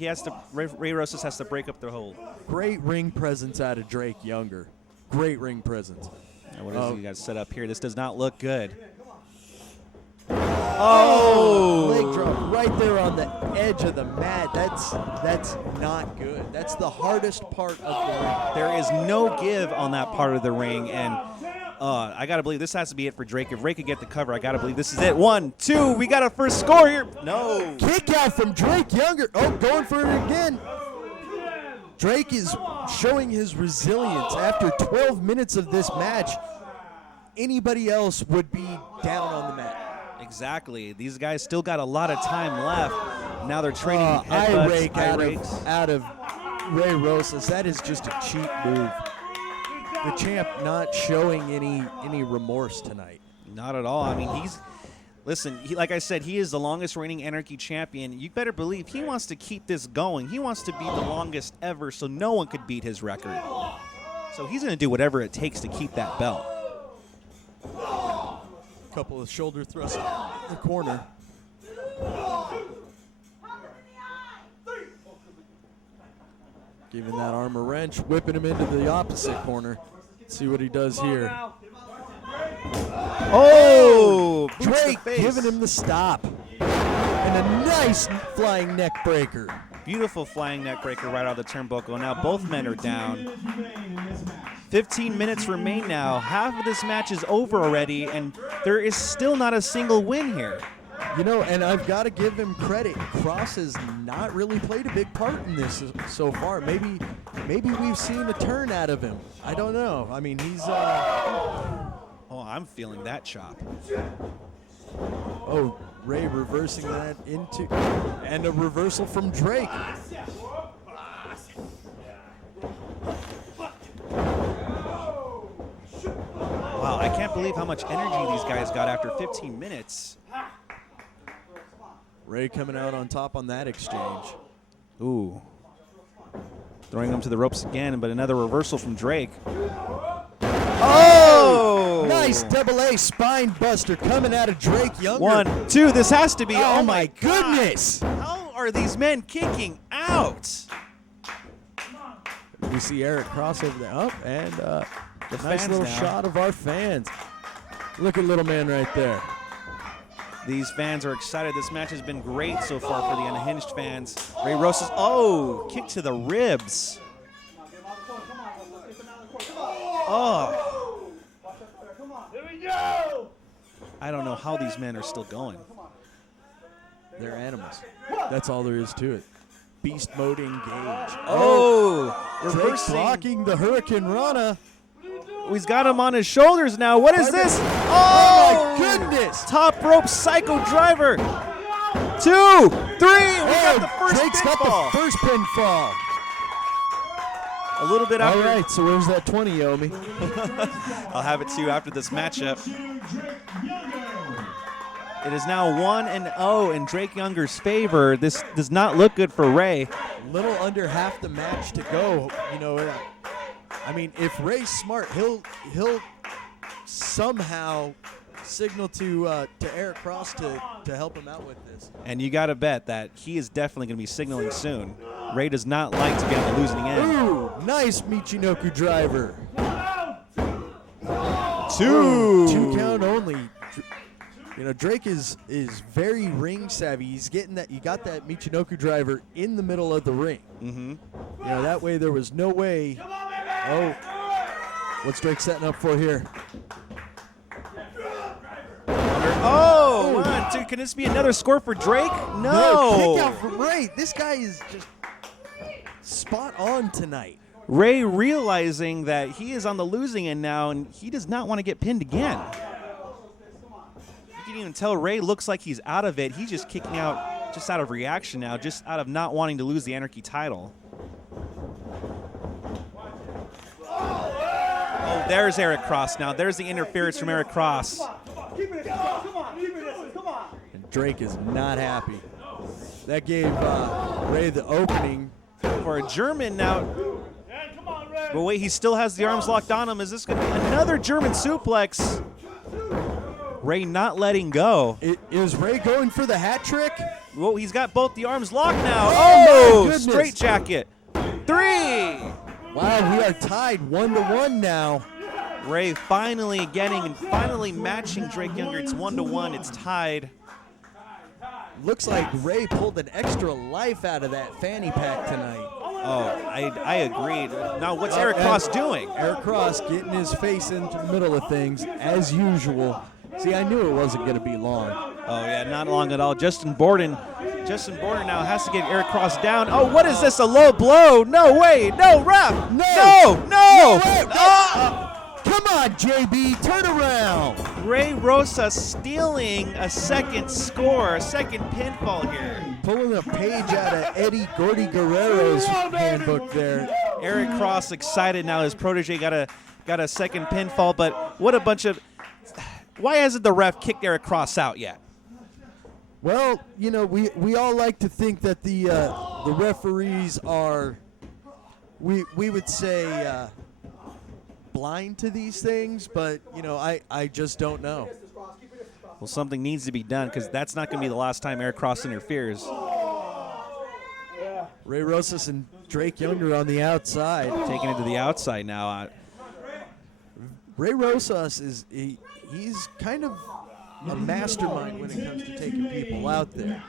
Ray Rosas has to break up the hold. Great ring presence out of Drake Younger. Great ring presence. Now what is he got set up here? This does not look good. Oh! Leg drop right there on the edge of the mat. That's not good. That's the hardest part of the ring. There is no give on that part of the ring, and I got to believe this has to be it for Drake. If Ray could get the cover, I got to believe this is it. 1, 2, we got a first score here. No. Kick out from Drake Younger. Oh, going for it again. Drake is showing his resilience. After 12 minutes of this match, anybody else would be down on the mat. Exactly. These guys still got a lot of time left. Now they're trading eye headbutts, rake out of Ray Rosas. That is just a cheap move. The champ not showing any remorse tonight. Not at all. I mean, like I said, he is the longest reigning Anarchy champion. You better believe he wants to keep this going. He wants to be the longest ever, so no one could beat his record. So he's going to do whatever it takes to keep that belt. Couple of shoulder thrusts in the corner. Giving that arm a wrench, whipping him into the opposite corner. Let's see what he does here. Oh! Drake giving him the stop. And a nice flying neck breaker. Beautiful flying neck breaker right out of the turnbuckle. Now both men are down. 15 minutes remain now. Half of this match is over already, and there is still not a single win here. You know, and I've got to give him credit. Cross has not really played a big part in this so far. Maybe we've seen a turn out of him. I don't know. I mean, he's... Oh, I'm feeling that chop. Oh, Ray reversing that into... And a reversal from Drake. Wow, I can't believe how much energy these guys got after 15 minutes. Ray coming out on top on that exchange. Ooh. Throwing him to the ropes again, but another reversal from Drake. Oh! Nice double A spine buster coming out of Drake Younger. 1, 2, this has to be. Oh my goodness! How are these men kicking out? We see Eric Cross over there. Up and The nice fans little now. shot of our fans. Look at little man right there. These fans are excited. This match has been great so far for the Unhinged fans. Ray Rosas, oh, kick to the ribs. Oh. Here we go! I don't know how these men are still going. They're animals. That's all there is to it. Beast mode engage. Oh, Drake reversing. blocking the Hurricane Rana. He's got him on his shoulders now. What is this? Oh my goodness! Top rope psycho driver. 2, 3. We got the first Drake's got pinfall. the first pinfall. A little bit All after. right, so where's that 20, Yomi? I'll have it to you after this matchup. It is now 1-0 in Drake Younger's favor. This does not look good for Ray. A little under half the match to go. You know, I mean, if Ray's smart, he'll somehow signal to Eric Cross to help him out with this. And you got to bet that he is definitely going to be signaling soon. Ray does not like to be on the losing end. Ooh, nice Michinoku driver. 2 count only. You know, Drake is very ring savvy. He's getting that. You got that Michinoku driver in the middle of the ring. Mm-hmm. You know, that way there was no way. Oh, what's Drake setting up for here? Oh, 1, 2. Can this be another score for Drake? No. Kick out from Ray. This guy is just spot on tonight. Ray realizing that he is on the losing end now, and he does not want to get pinned again. You can even tell Ray looks like he's out of it. He's just kicking out just out of reaction now, just out of not wanting to lose the Anarchy title. Oh, there's Eric Cross now. There's the interference from Eric Cross. And Drake is not happy. That gave Ray the opening. For a German now. But wait, he still has the arms locked on him. Is this going to be another German suplex? Ray not letting go. Is Ray going for the hat trick? Whoa, he's got both the arms locked now. Oh, my goodness. Straight jacket. 3. Wow, we are tied 1-1 now. Ray finally matching Drake Younger. It's 1-1. It's tied. Looks like Ray pulled an extra life out of that fanny pack tonight. Oh, I agreed. Now, what's Eric Cross doing? Eric Cross getting his face into the middle of things, as usual. See, I knew it wasn't going to be long. Oh, yeah, not long at all. Justin Borden now has to get Eric Cross down. Oh, what is this, a low blow? No way, no, ref. No. Come on, JB, turn around. Ray Rosas stealing a second score, a second pinfall here. Pulling a page out of Eddie Gordy Guerrero's handbook there. Eric Cross excited now. His protege got a second pinfall, but what a bunch of... Why hasn't the ref kicked Eric Cross out yet? Well, you know, we all like to think that the referees are, we would say, blind to these things, but, you know, I just don't know. Well, something needs to be done because that's not going to be the last time Eric Cross interferes. Ray Rosas and Drake Younger on the outside. Taking it to the outside now. Ray Rosas he's kind of a mastermind when it comes to taking people out there.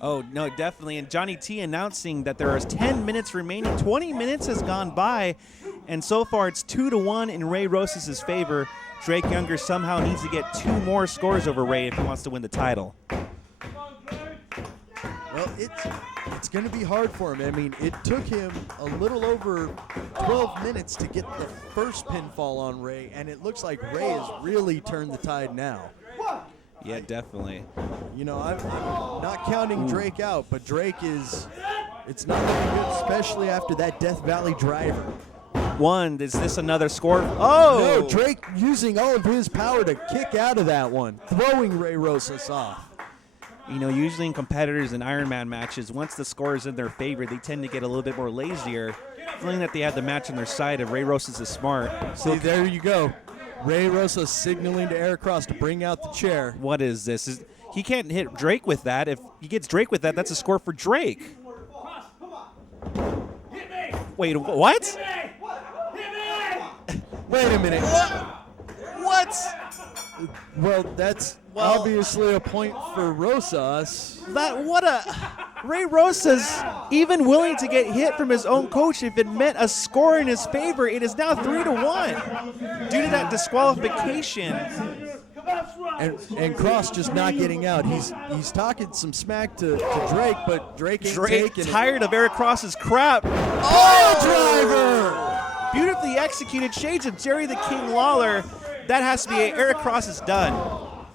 Oh, no, definitely. And Johnny T announcing that there is 10 minutes remaining. 20 minutes has gone by, and so far it's 2-1 in Ray Rosas' favor. Drake Younger somehow needs to get 2 more scores over Ray if he wants to win the title. Well, it's going to be hard for him. I mean, it took him a little over 12 minutes to get the first pinfall on Ray, and it looks like Ray has really turned the tide now. Yeah, definitely. You know, I'm not counting Drake out, but Drake it's not looking good, especially after that Death Valley driver. 1. Is this another score? Oh! No, Drake using all of his power to kick out of that one, throwing Ray Rosas off. You know, usually in competitors in Ironman matches, once the score is in their favor, they tend to get a little bit more lazier, feeling that they have the match on their side, and Ray Rosas is smart. See, there you go. Ray Rosas signaling to Eric Cross to bring out the chair. What is this? He can't hit Drake with that. If he gets Drake with that, that's a score for Drake. Wait, what? Wait a minute. What? Well, that's obviously a point for Rosas. Ray Rosas even willing to get hit from his own coach if it meant a score in his favor. It is now 3-1 due to that disqualification. And Cross just not getting out. He's talking some smack to Drake, but Drake ain't taking tired of Eric Cross's crap. Oh, driver! Beautifully executed shades of Jerry the King Lawler. That has to be it. Eric Cross is done.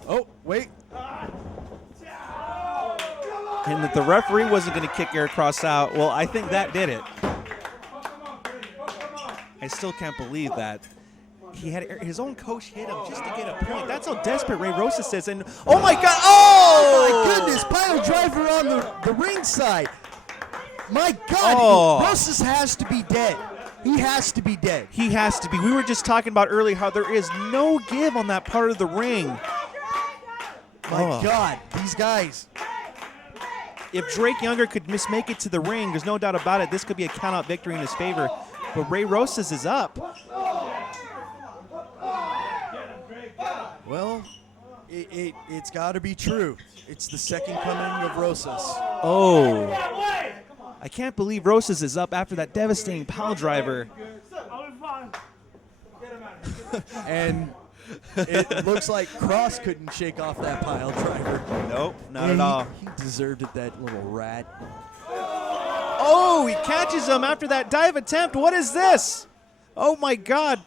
Oh, wait. And that the referee wasn't going to kick Eric Cross out. Well, I think that did it. I still can't believe that. He had his own coach hit him just to get a point. That's how desperate Ray Rosas is. And oh my God! Oh my goodness! Pile driver on the ring side. My God! Rosas has to be dead. He has to be dead. He has to be. We were just talking about earlier how there is no give on that part of the ring. My God, these guys. If Drake Younger could make it to the ring, there's no doubt about it. This could be a count-out victory in his favor. But Ray Rosas is up. Well, it's got to be true. It's the second coming of Rosas. Oh. I can't believe Rosas is up after that devastating pile driver. And it looks like Cross couldn't shake off that pile driver. Nope, not at all. He deserved it, that little rat. Oh, he catches him after that dive attempt. What is this? Oh, my God.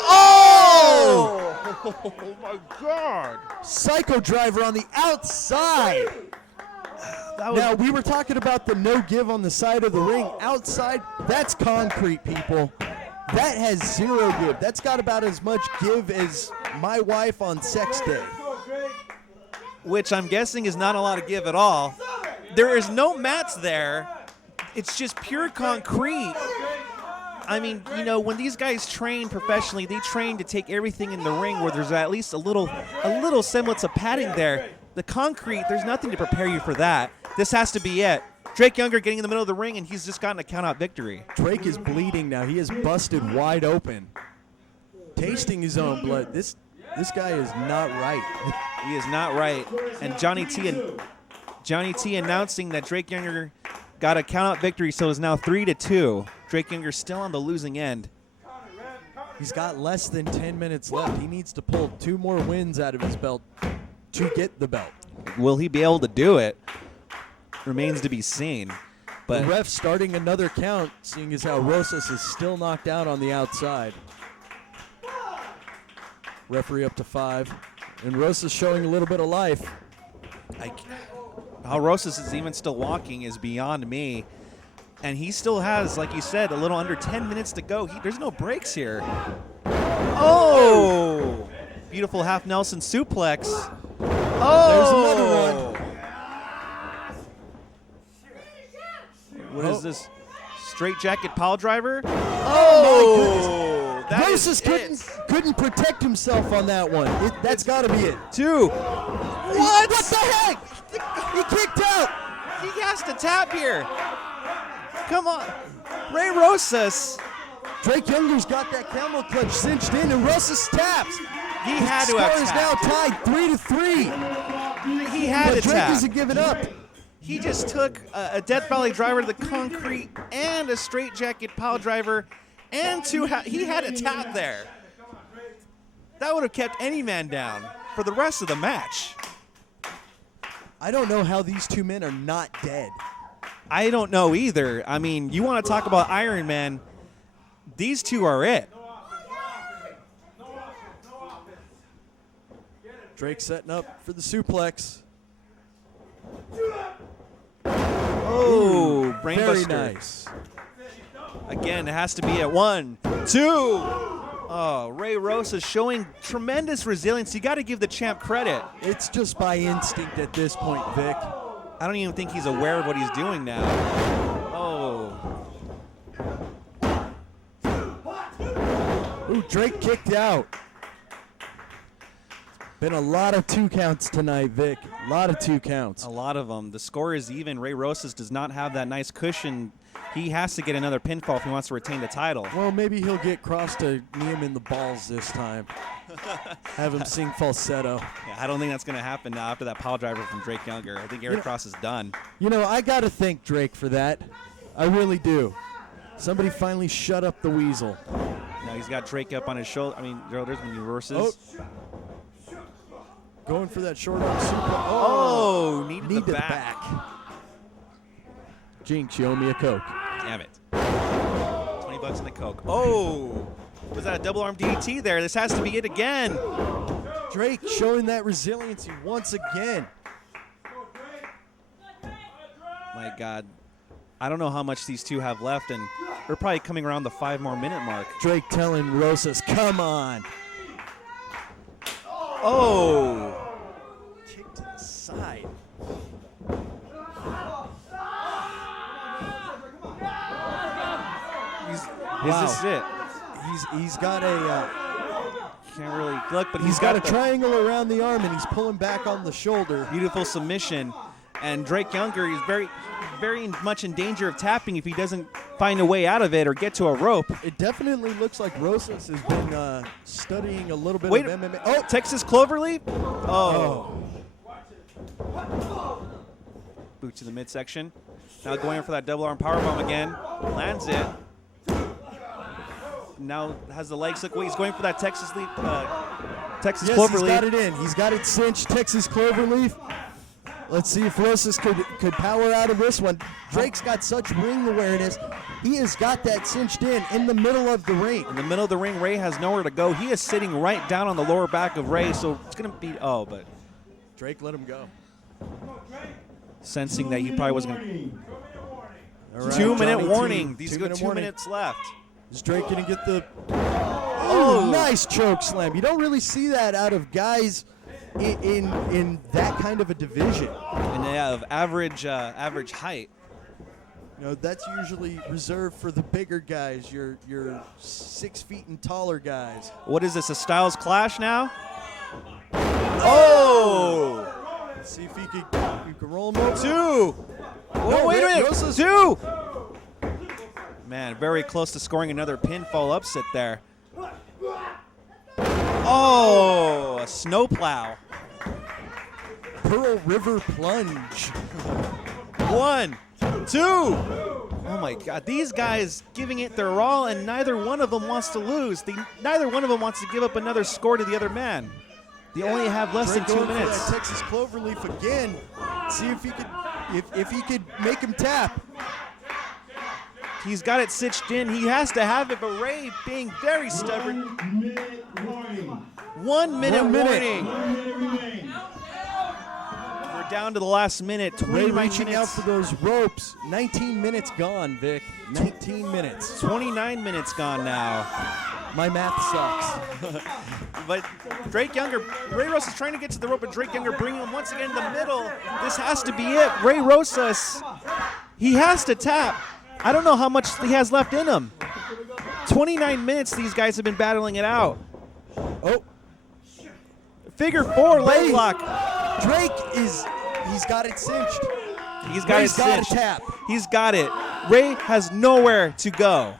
Oh! Oh, my God. Psycho driver on the outside. Now, we were talking about the no give on the side of the ring. Outside, that's concrete, people. That has zero give. That's got about as much give as my wife on sex day. Which I'm guessing is not a lot of give at all. There is no mats there. It's just pure concrete. I mean, you know, when these guys train professionally, they train to take everything in the ring where there's at least a little semblance of padding there. The concrete, there's nothing to prepare you for that. This has to be it. Drake Younger getting in the middle of the ring, and he's just gotten a count-out victory. Drake is bleeding now. He is busted wide open. Tasting his own blood. This guy is not right. He is not right. And Johnny T announcing that Drake Younger got a count-out victory, so it's now 3-2. Drake Younger still on the losing end. He's got less than 10 minutes left. He needs to pull 2 more wins out of his belt to get the belt. Will he be able to do it? Remains to be seen. But the ref starting another count, seeing as how Rosas is still knocked out on the outside. Referee up to 5. And Rosas showing a little bit of life. How Rosas is even still walking is beyond me. And he still has, like you said, a little under 10 minutes to go. There's no breaks here. Oh! Beautiful half Nelson suplex. Oh! There's another one. What is this? Straight jacket pile driver? Oh! That Rosas couldn't protect himself on that one. That's got to be it. 2. What? What the heck? He kicked out. He has to tap here. Come on. Ray Rosas. Drake Younger's got that camel clutch cinched in, and Rosas taps. He had to have tapped. The score is now tied 3-3. He had to Drake tap. isn't giving up. He just took a Death Valley driver to the concrete and a straight jacket pile driver and 2. He had a tap there. That would have kept any man down for the rest of the match. I don't know how these 2 men are not dead. I don't know either. I mean, you want to talk about Iron Man, these 2 are it. Drake setting up for the suplex. Oh, brainbuster. Very nice. Again, it has to be at 1, 2. Oh, Ray Rosas showing tremendous resilience. You got to give the champ credit. It's just by instinct at this point, Vic. I don't even think he's aware of what he's doing now. Oh. Ooh, Drake kicked out. Been a lot of 2 counts tonight, Vic. A lot of 2 counts. A lot of them. The score is even. Ray Rosas does not have that nice cushion. He has to get another pinfall if he wants to retain the title. Well, maybe he'll get Cross to knee him in the balls this time. Have him sing falsetto. Yeah, I don't think that's going to happen now after that pile driver from Drake Younger. I think Eric Cross is done. You know, I got to thank Drake for that. I really do. Somebody finally shut up the weasel. Now he's got Drake up on his shoulder. I mean, there's when he reverses. Oh. Going for that short arm super. Oh, needed the back. Jinx, you owe me a Coke. Damn it. $20 in the Coke. Oh, was that a double arm DDT there? This has to be it again. Drake showing that resiliency once again. My God. I don't know how much these two have left, and they're probably coming around the 5 more minute mark. Drake telling Rosas, come on. Oh. Kick to the side. Is this it? He's got a can't really look, but he's got a triangle around the arm and he's pulling back on the shoulder. Beautiful submission, and Drake Younger is very much in danger of tapping if he doesn't find a way out of it or get to a rope. It definitely looks like Rosas has been studying a little bit of MMA. Oh, Texas Cloverleaf. Oh. Boot to the midsection. Now going for that double arm powerbomb again. Lands it. Now has the legs look. He's going for that Texas leaf. Texas Cloverleaf. He's got it in. He's got it cinched. Texas Cloverleaf. Let's see if Rosas could power out of this one. Drake's got such ring awareness. He has got that cinched in the middle of the ring. In the middle of the ring, Ray has nowhere to go. He is sitting right down on the lower back of Ray, so it's going to be, but Drake let him go. Sensing that he probably wasn't going to. Right, 2-minute warning. These go 2 minutes left. Is Drake going to get the... Oh, nice choke slam. You don't really see that out of guys in that kind of a division. And they have average height. You know, that's usually reserved for the bigger guys, your 6 feet and taller guys. What is this, a Styles Clash now? Oh! Let's see if he could roll him over. 2! Oh, wait a minute, 2! Man, very close to scoring another pinfall upset there. Oh, a snowplow. Pearl River plunge. 1, 2. Oh my God, these guys giving it their all, and neither one of them wants to lose. Neither one of them wants to give up another score to the other man. They only have less than 2 minutes. For that Texas Cloverleaf again. See if he could make him tap. He's got it cinched in. He has to have it, but Ray being very stubborn. 1 minute warning. 1 minute warning. 1 minute remains. We're down to the last minute. 29 Ray reaching minutes. out for those ropes. 19 minutes gone, Vic. 19 minutes. 29 minutes gone now. My math sucks. But Drake Younger, Ray Rosas trying to get to the rope, but Drake Younger bringing him once again in the middle. This has to be it. Ray Rosas, he has to tap. I don't know how much he has left in him. 29 minutes these guys have been battling it out. Oh. Figure 4 leg lock. Drake he's got it cinched. He's got it cinched. Tap. He's got it. Ray has nowhere to go.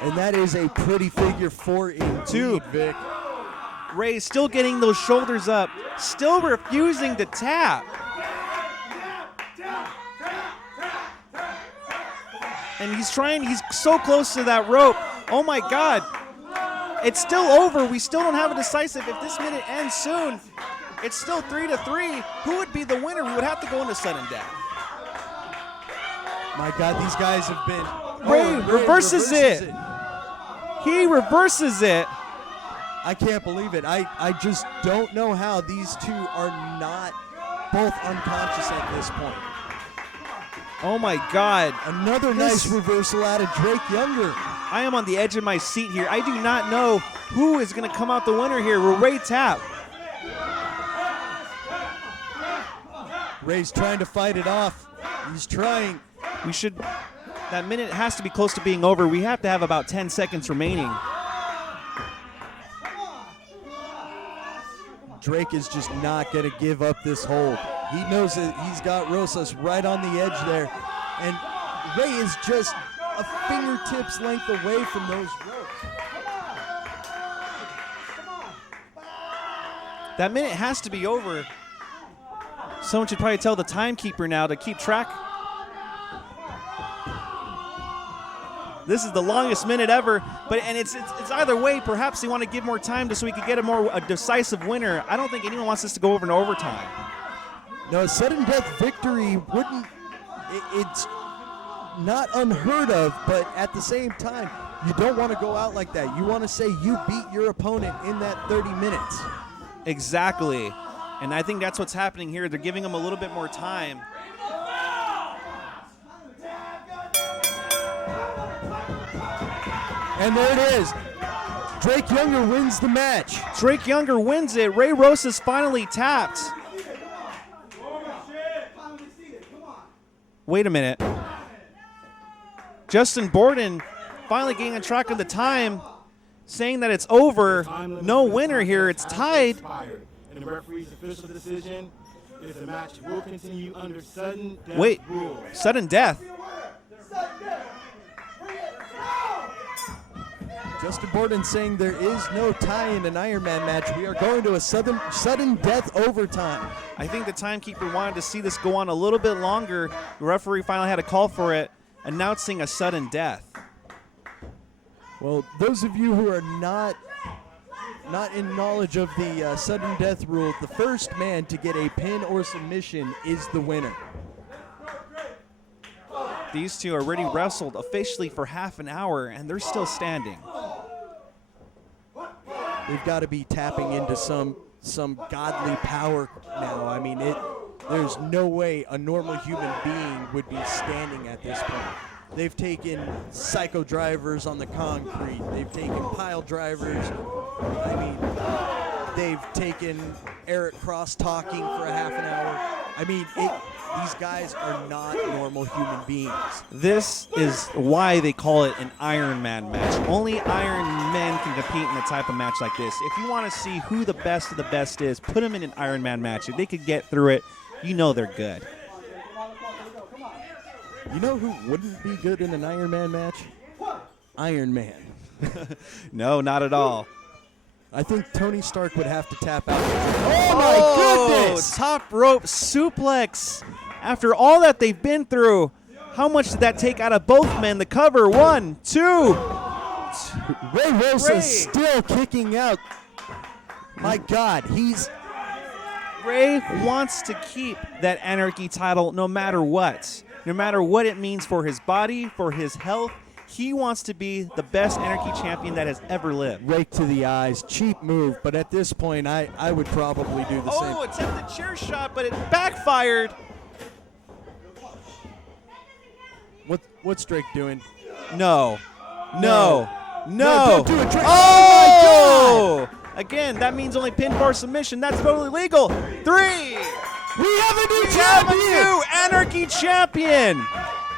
And that is a pretty figure 4 indeed, Vic. Ray still getting those shoulders up, still refusing to tap. And he's so close to that rope. Oh my God. It's still over. We still don't have a decisive. If this minute ends soon, it's still 3-3. Who would be the winner? We would have to go into sudden death. My God, these guys have been... Ray reverses it. He reverses it. I can't believe it. I just don't know how these two are not both unconscious at this point. Oh my God. Another nice reversal out of Drake Younger. I am on the edge of my seat here. I do not know who is going to come out the winner here. Will Ray tap? Ray's trying to fight it off. He's trying. That minute has to be close to being over. We have to have about 10 seconds remaining. Drake is just not going to give up this hold. He knows that he's got Rosas right on the edge there. And Ray is just a fingertips length away from those ropes. That minute has to be over. Someone should probably tell the timekeeper now to keep track. This is the longest minute ever, and it's either way. Perhaps they want to give more time so we could get a decisive winner. I don't think anyone wants this to go over in overtime. No, a sudden death victory wouldn't. It's not unheard of, but at the same time, you don't want to go out like that. You want to say you beat your opponent in that 30 minutes. Exactly, and I think that's what's happening here. They're giving them a little bit more time. And there it is. Drake Younger wins the match. Drake Younger wins it. Ray Rosas finally tapped. Wait a minute. Justin Borden finally getting on track of the time, saying that it's over. No winner here. It's tied. And the referee's official decision is the match will continue under sudden death rules. Sudden death. Justin Borden saying there is no tie in an Ironman match. We are going to a sudden death overtime. I think the timekeeper wanted to see this go on a little bit longer. The referee finally had a call for it, announcing a sudden death. Well, those of you who are not in knowledge of the sudden death rule, the first man to get a pin or submission is the winner. These two already wrestled officially for half an hour, and they're still standing. They've got to be tapping into some godly power now. I mean, there's no way a normal human being would be standing at this point. They've taken psycho drivers on the concrete. They've taken pile drivers. I mean, they've taken Eric Cross talking for a half an hour. I mean, these guys are not normal human beings. This is why they call it an Ironman match. Only Iron Men can compete in a type of match like this. If you want to see who the best of the best is, put them in an Ironman match. If they could get through it, you know they're good. You know who wouldn't be good in an Ironman match? Iron Man. No, not at all. I think Tony Stark would have to tap out. Oh, my goodness! Top rope suplex. After all that they've been through, how much did that take out of both men? The cover, 1, 2. Ray Rosas still kicking out. My God, Ray wants to keep that Anarchy title no matter what. No matter what it means for his body, for his health. He wants to be the best Anarchy champion that has ever lived. Rake to the eyes, cheap move, but at this point, I would probably do the same. Oh, attempted chair shot, but it backfired. What's Drake doing? No. Don't do it, Drake. Oh! Again, that means only pinfall submission. That's totally legal. 3. We have a new We champion! have a new Anarchy champion.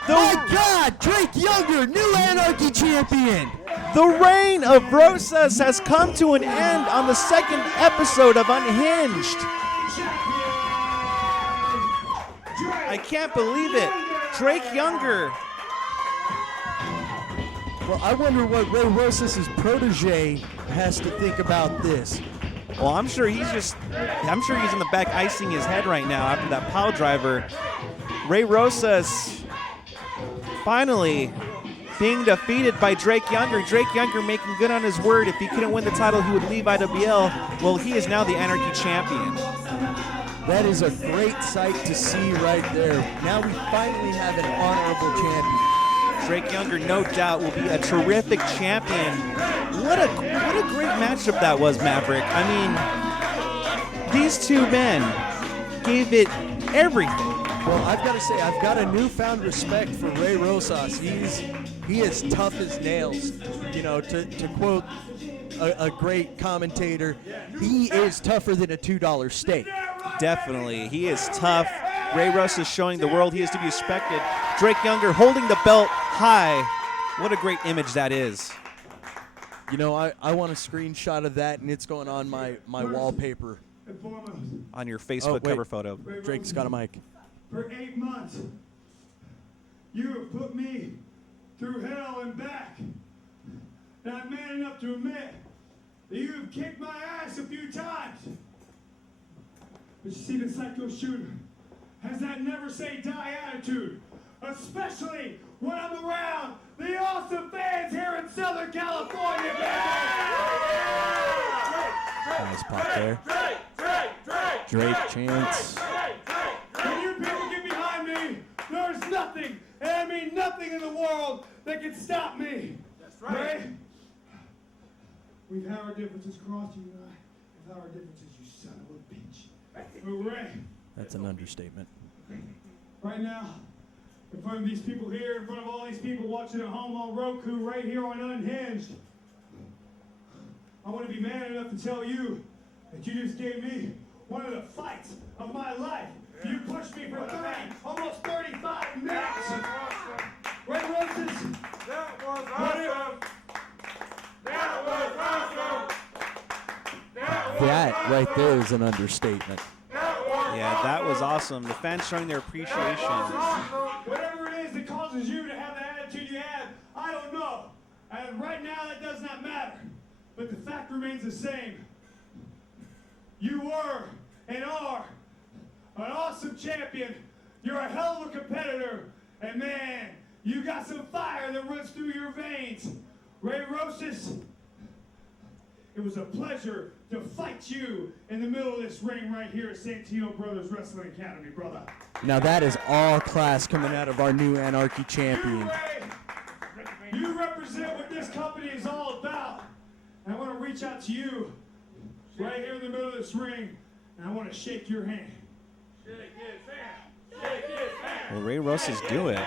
My God, Drake Younger, new Anarchy champion. The reign of Rosas has come to an end on the second episode of Unhinged. I can't believe it. Drake Younger. Well, I wonder what Ray Rosas' protege has to think about this. Well, I'm sure he's in the back icing his head right now after that pile driver. Ray Rosas finally being defeated by Drake Younger. Drake Younger making good on his word. If he couldn't win the title, he would leave IWL. Well, he is now the Anarchy champion. That is a great sight to see right there. Now we finally have an honorable champion. Drake Younger, no doubt, will be a terrific champion. What a great matchup that was, Maverick. I mean, these two men gave it everything. Well, I've got to say, I've got a newfound respect for Ray Rosas. He is tough as nails. You know, to quote a great commentator, he is tougher than a $2 steak. Definitely. He is tough. Ray Rosas is showing the world he is to be respected. Drake Younger holding the belt high. What a great image that is. You know, I want a screenshot of that, and it's going on my wallpaper. On your Facebook cover photo. Drake's got a mic. For 8 months, you have put me through hell and back. And I'm man enough to admit that you have kicked my ass a few times. But you see, the psycho shooter has that never say die attitude, especially when I'm around the awesome fans here in Southern California, baby! Nice pop there. Drake chants. When you people get behind me, there's nothing, and I mean nothing in the world that can stop me. That's right. Ray, we've had our differences, Cross, you and I. We've had our differences, you son of a bitch. But Ray. That's an understatement. Right now, in front of these people here, in front of all these people watching at home on Roku, right here on Unhinged, I want to be man enough to tell you that you just gave me one of the fights of my life. You pushed me for almost 35 minutes. Ray Rosas. That was awesome. That was awesome. That right there is an understatement. Yeah, that was awesome. The fans showing their appreciation. Whatever it is that causes you to have the attitude you have, I don't know. And right now, that does not matter. But the fact remains the same. You were and are an awesome champion. You're a hell of a competitor. And man, you got some fire that runs through your veins. Ray Rosas, it was a pleasure to fight you in the middle of this ring right here at Santino Brothers Wrestling Academy, brother. Now that is all class coming out of our new Anarchy champion. You represent what this company is all about. And I want to reach out to you right here in the middle of this ring, and I want to shake your hand. Shake his hand. Shake his hand. Well, Ray Rosas do it.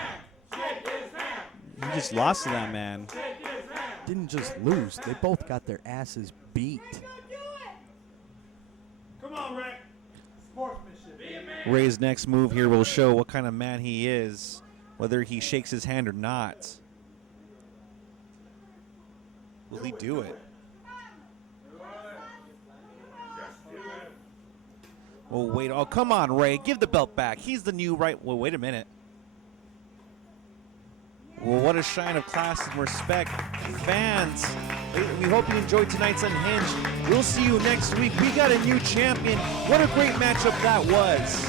He just lost to that man. Didn't just lose. They both got their asses beat. Come on, Ray. Ray's next move here will show what kind of man he is, whether he shakes his hand or not. Will he do it? Oh, wait. Oh, come on, Ray. Give the belt back. He's the new right. Well, wait a minute. Well, what a shine of class and respect. Fans, we hope you enjoyed tonight's Unhinged. We'll see you next week. We got a new champion. What a great matchup that was.